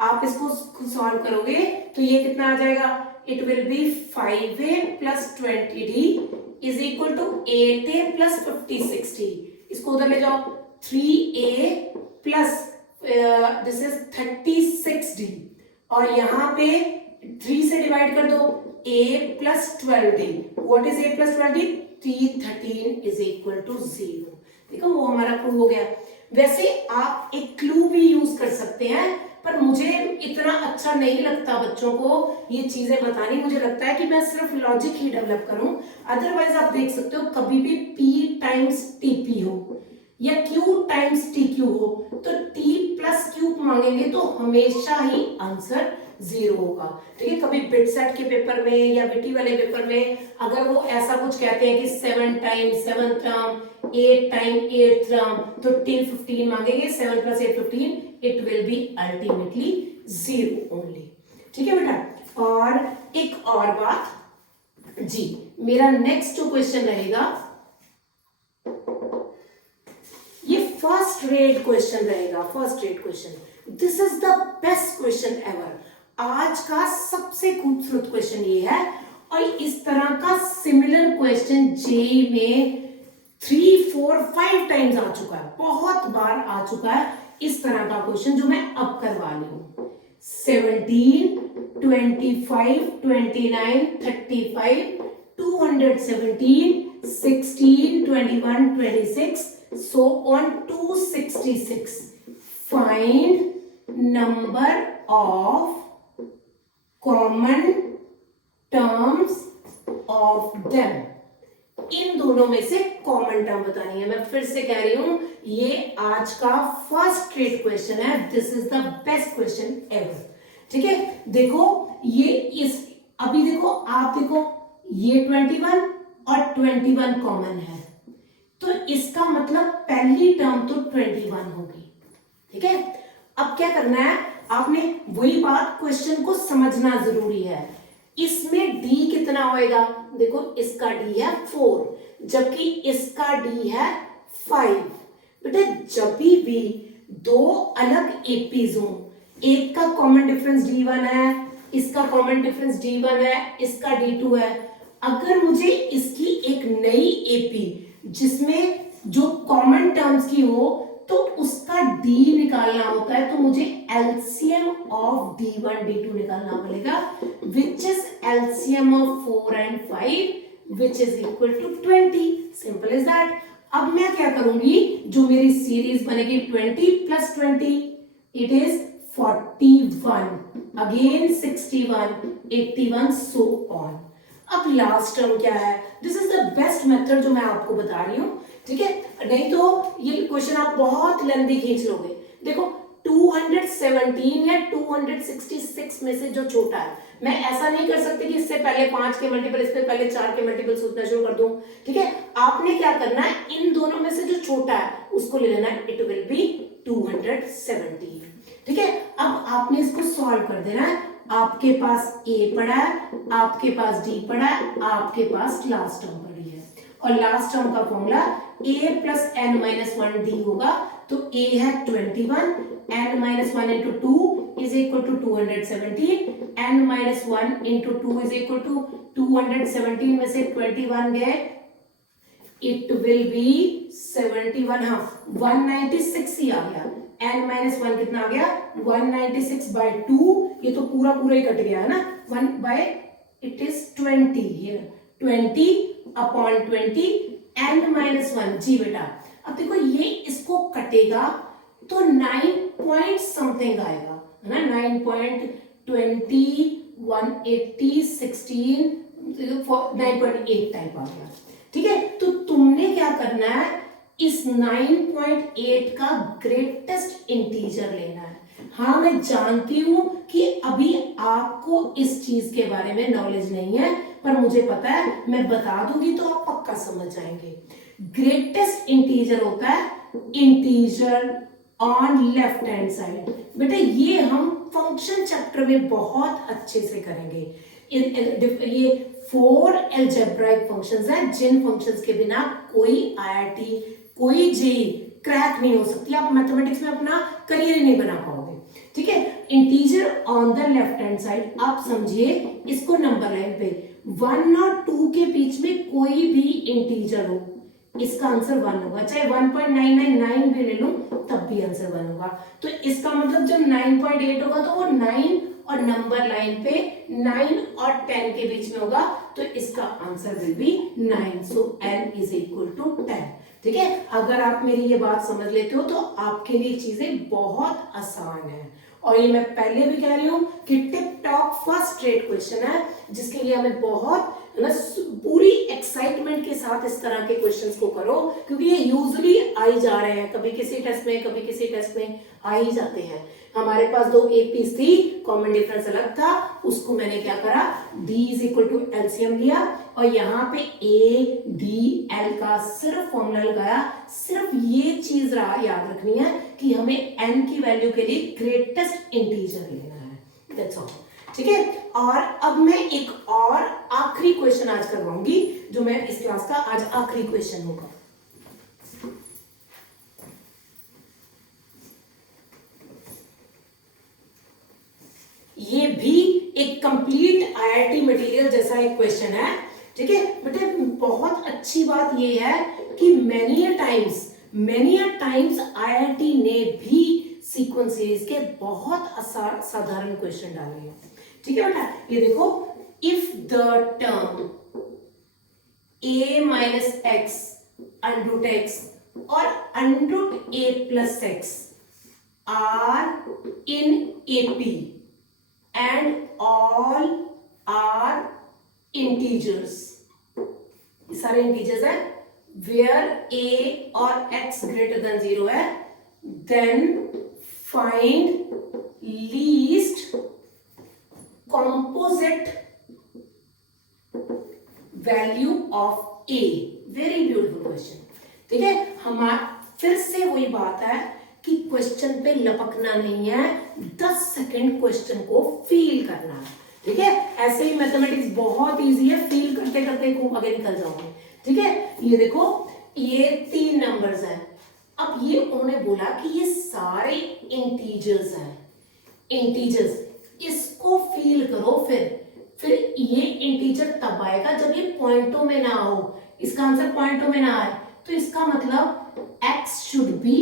आप इसको सॉल्व करोगे तो ये कितना आ जाएगा? It will be 5a plus 20d is equal to 8a plus 56d। इसको उधर ले जाओ, 3a plus this is 36d, और यहाँ पे 3 से डिवाइड कर दो, a plus 12d। What is a plus 12d? t13 is equal to 0। देखो वो हमारा प्रूव हो गया। वैसे आप एक क्लू भी यूज कर सकते हैं, पर मुझे इतना अच्छा नहीं लगता बच्चों को ये चीजें बतानी। मुझे लगता है कि मैं सिर्फ लॉजिक ही डेवलप करूं। अदरवाइज आप देख सकते हो कभी भी p टाइम्स टीपी हो या q टाइम्स tq हो, तो t प्लस q मांगेंगे तो हमेशा ही आंसर 0 होगा। ठीक है, कभी बिट सेट के पेपर में या विटी वाले पेपर में अगर वो ऐसा कुछ कहते हैं कि 7 times 7th term, 8 time 8th term, तो t 15 मांगेंगे, 7 plus 8 15, it will be ultimately 0 only. ठीक है बेटा, और एक और बात जी, मेरा नेक्स्ट जो क्वेश्चन रहेगा ये फर्स्ट रेट क्वेश्चन रहेगा। First rate question, this is the best question ever. आज का सबसे खूबसूरत क्वेश्चन ये है, और इस तरह का सिमिलर क्वेश्चन जेईई में 3, 4, 5 टाइम्स आ चुका है, बहुत बार आ चुका है इस तरह का क्वेश्चन जो मैं अब करवा रही हूं। 17, 25, 29, 35, 217, 16, 21, 26, so on 266. Find number of common terms of them. इन दोनों में से कॉमन टर्म बतानी है। मैं फिर से कह रही हूं, ये आज का फर्स्ट ट्रेड क्वेश्चन है। This is the best question ever. ठीक है, देखो ये इस अभी देखो, आप देखो ये 21 और 21 कॉमन है, तो इसका मतलब पहली टर्म तो 21 होगी। ठीक है, अब क्या करना है, आपने वही बात, क्वेश्चन को समझना जरूरी है। इसमें डी कितना होएगा, देखो इसका डी है 4, जबकि इसका डी है 5। बेटा जब भी दो अलग एपीज हो, एक का कॉमन डिफरेंस D1 है, इसका कॉमन डिफरेंस D1 है, इसका D2 है, अगर मुझे इसकी एक नई एपी जिसमें जो कॉमन टर्म्स की हो तो उसका D निकालना होता है, तो मुझे LCM ऑफ D1 D2 निकालना पड़ेगा, which is LCM of 4 and 5 which is equal to 20। Simple is that. अब मैं क्या करूंगी, जो मेरी सीरीज बनेगी 20 plus 20, it is 41, again 61, 81, so on. अब लास्ट टर्म क्या है, this is the best method जो मैं आपको बता रही हूं। ठीक है, नहीं तो ये क्वेश्चन आप बहुत लेंथी खींच लोगे। देखो 217 या 266 में से जो छोटा है, मैं ऐसा नहीं कर सकती कि इससे पहले 5 के मल्टीपल, इससे पहले 4 के मल्टीपल सोचना शुरू कर दूं। ठीक है, आपने क्या करना है, इन दोनों में से जो छोटा है उसको ले लेना है, इट विल बी 217। ठीक है, अब आपने इसको सॉल्व कर देना है। आपके पास a पड़ा है, आपके पास d पड़ा है, आपके पास लास्ट टर्म पड़ी है, और लास्ट टर्म का formula a plus n minus 1d होगा। तो a है 21, n minus 1 into 2 is equal to 217, n minus 1 into 2 is equal to 217 में से 21 गए, इट विल बी 71, हाँ 196 ही आ गया। n माइनस 1 कितना आ गया, 196 बाई 2, ये तो पूरा पूरा ही कट गया है ना, 1 by it is 20 here, 20 upon 20 n minus 1। जी बेटा, अब देखो ये इसको कटेगा तो 9 पॉइंट समथिंग आएगा, है ना, 9.20, 180, 16, 9.8 टाइप आ गया। ठीक है, तो तुमने क्या करना है, इस 9.8 का ग्रेटेस्ट इंटीजर लेना है। हाँ मैं जानती हूं कि अभी आपको इस चीज के बारे में नॉलेज नहीं है, पर मुझे पता है मैं बता दूंगी तो आप पक्का समझ जाएंगे। ग्रेटेस्ट इंटीजर होता है integer on left hand side. बेटा ये हम फंक्शन चैप्टर में बहुत अच्छे से करेंगे। ये 4 अलजेब्राइक फंक्शंस हैं, जिन फंक्शंस के बिना कोई आईआईटी, कोई जेई क्रैक नहीं हो सकती, आप मैथमेटिक्स में अपना करियर ही नहीं बना पाओगे। ठीक है, integer on the left hand side, आप समझिए इसको नंबर लाइन पे 1 और 2 के बीच में कोई भी इंटीजर हो, इसका आंसर 1 होगा, चाहे 1.999 भी ले लूं तब भी आंसर 1 होगा। तो इसका मतलब जब 9.8 होगा तो वो 9 और नंबर लाइन पे 9 और 10 के बीच में होगा, तो इसका answer will be 9। So n is equal to 10। ठीक है, अगर आप मेरी ये बात समझ लेते हो तो आपके लिए चीजें बहुत आसान है। और ये मैं पहले भी कह रही हूं कि tip top first trade question है, जिसके लिए हमें बहुत पूरी एक्साइटमेंट के साथ इस तरह के क्वेश्चंस को करो, क्योंकि ये यूजुअली आ ही जा रहे हैं, कभी किसी टेस्ट में कभी किसी टेस्ट में आ ही जाते हैं। हमारे पास 2 एपीज थी, कॉमन डिफरेंस अलग था, उसको मैंने क्या करा, d is equal to LCM लिया और यहाँ पे a d l का सिर्फ फॉर्मूला लगाया। सिर्फ ये चीज याद रखनी है कि हमें n की वैल्यू के लिए ग्रेटेस्ट इंटीजर लेना है, दैट्स ऑल। ठीक है, और अब मैं एक और आखिरी क्वेश्चन आज करवाऊंगी, जो मैं इस क्लास का आज आखिरी क्वेश्चन होगा। ये भी एक कंप्लीट आईआईटी मटेरियल जैसा एक क्वेश्चन है। ठीक है बेटे, बहुत अच्छी बात ये है कि many a times IIT ने भी सीक्वेंस सीरीज के बहुत साधारण क्वेश्चन डाले हैं। ठीक है बेटा, ये देखो, if the term a minus x under root x or under root a plus x are in AP and all are integers, सारे इंटीजर्स है, where a और x greater than 0 है, then find least composite value of A. Very beautiful question. ठीक है, हमारा फिर से वही बात है कि क्वेश्चन पे लपकना नहीं है, 10 सेकंड क्वेश्चन को फील करना है। ठीक है, ऐसे ही मैथमेटिक्स बहुत इजी है, फील करते करते खूब आगे निकल जाओगे। ठीक है, ये देखो, ये 3 नंबर्स हैं। अब ये उन्होंने बोला कि ये सारे इंटीजर्स हैं, इंटीजर्स, इसको फील करो। फिर ये इंटीजर तब आएगा जब ये पॉइंटों में ना हो। इसका आंसर पॉइंटों में ना आए तो इसका मतलब x should be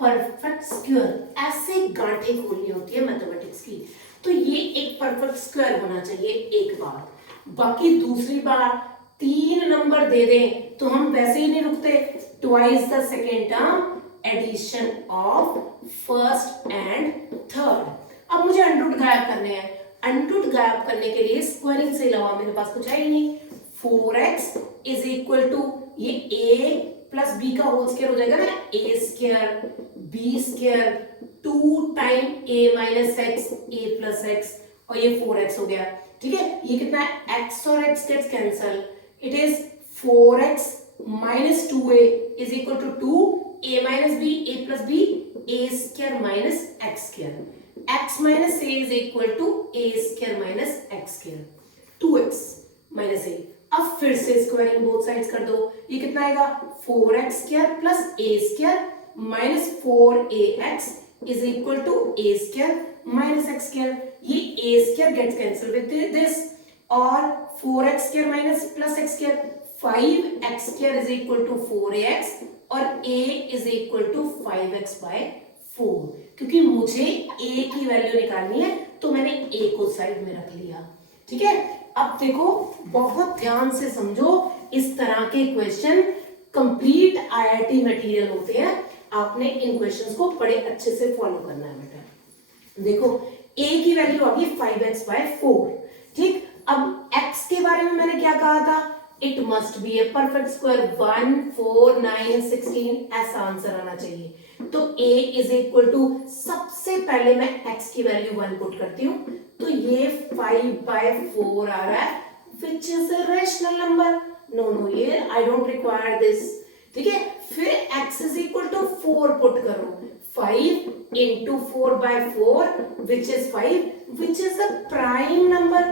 perfect square. ऐसे गांठें खोलनी होती है मैथमेटिक्स की। तो ये एक परफेक्ट स्क्वायर होना चाहिए एक बार, बाकी दूसरी बार 3 नंबर दे दें तो हम वैसे ही नहीं रुकते। Twice the second term, addition of first and third. अब मुझे अंडर रूट गायब करने हैं। अंडर रूट गायब करने के लिए स्क्वायरिंग से अलावा मेरे पास कुछ है ही नहीं। 4x इज इक्वल टू, ये a प्लस बी का होल स्क्वायर हो जाएगा ना, a square b square 2 time a minus x a plus x, और ये 4x हो गया। ठीक है, ये कितना है, x और x gets cancel, it is 4x minus 2a is equal to 2 a minus b a plus b a square minus x square, x minus a is equal to a square minus x square, 2x minus a। अब फिर से squaring both sides कर दो, ये कितना आएगा, 4x square plus a square minus 4ax is equal to a square minus x square। ये a square gets cancelled with this, और 4x square minus plus x square, 5x square is equal to 4ax, और a is equal to 5x by 4। क्योंकि मुझे a की value निकालनी है तो मैंने a को साइड में रख लिया। ठीक है, अब देखो, बहुत ध्यान से समझो, इस तरह के क्वेश्चन कंप्लीट आईआईटी मटेरियल होते हैं। आपने इन क्वेश्चंस को बड़े अच्छे से फॉलो करना है बेटा। देखो, a की वैल्यू आ गई 5x by 4। ठीक, अब x के बारे में मैंने क्या कहा था, it must be a perfect square, 1 4 9 16, ऐसा आंसर आना चाहिए। तो a इज इक्वल टू, सबसे पहले मैं x की वैल्यू 1 पुट करती हूँ, तो ये 5/4 आ रहा है, which is a rational number. No, ये आई डोंट रिक्वायर दिस। ठीक है, फिर x is equal to 4 put करो, 5 into 4/4 which is 5, which is a prime number,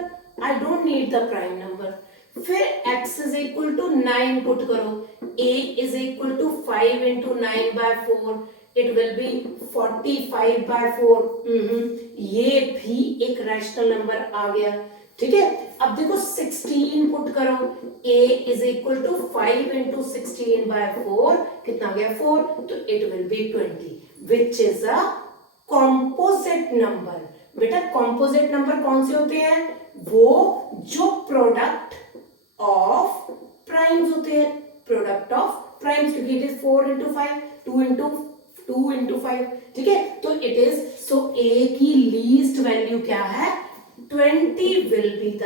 I don't need the prime number. फिर x is equal to 9 put करो, a is equal to 5 into 9/4, it will be 45/4। ये भी एक rational number आ गया। ठीक है, अब देखो 16 पुट करो, a is equal to 5 into 16/4, कितना गया 4, तो it will be 20, which is a composite number. बेटा, कॉम्पोजिट नंबर कौन से होते हैं, वो जो प्रोडक्ट ऑफ प्राइम्स होते हैं, प्रोडक्ट ऑफ प्राइम्स, क्योंकि इट इज 4 इंटू 5, 2 इंटू 5। ठीक है, तो इट इज, सो a की लीस्ट वैल्यू क्या है, 20 will be the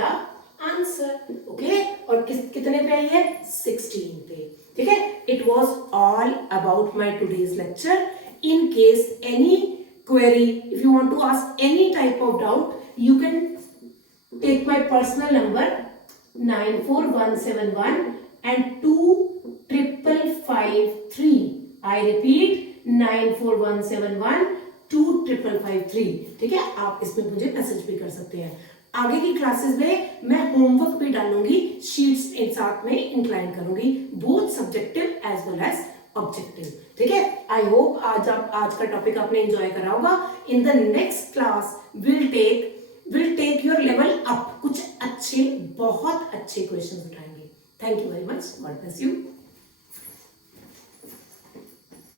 answer. Okay, और कितने पे आई है, 16 पे। ठीक है, it was all about my today's lecture. In case any query, if you want to ask any type of doubt, you can take my personal number 94171 and 25553. I repeat 94171 25553। ठीक है, आप इसमें मुझे मैसेज भी कर सकते हैं। आगे की क्लासेस में मैं होमवर्क भी डालूंगी, शीट्स इन साथ में इंक्लाइन करूंगी, both subjective as well as objective. ठीक है, आई होप आज का टॉपिक आपने एंजॉय करा होगा। In the next class will take your level up, कुछ अच्छे, बहुत अच्छे क्वेश्चन उठाएंगे। Thank you very much. God bless you.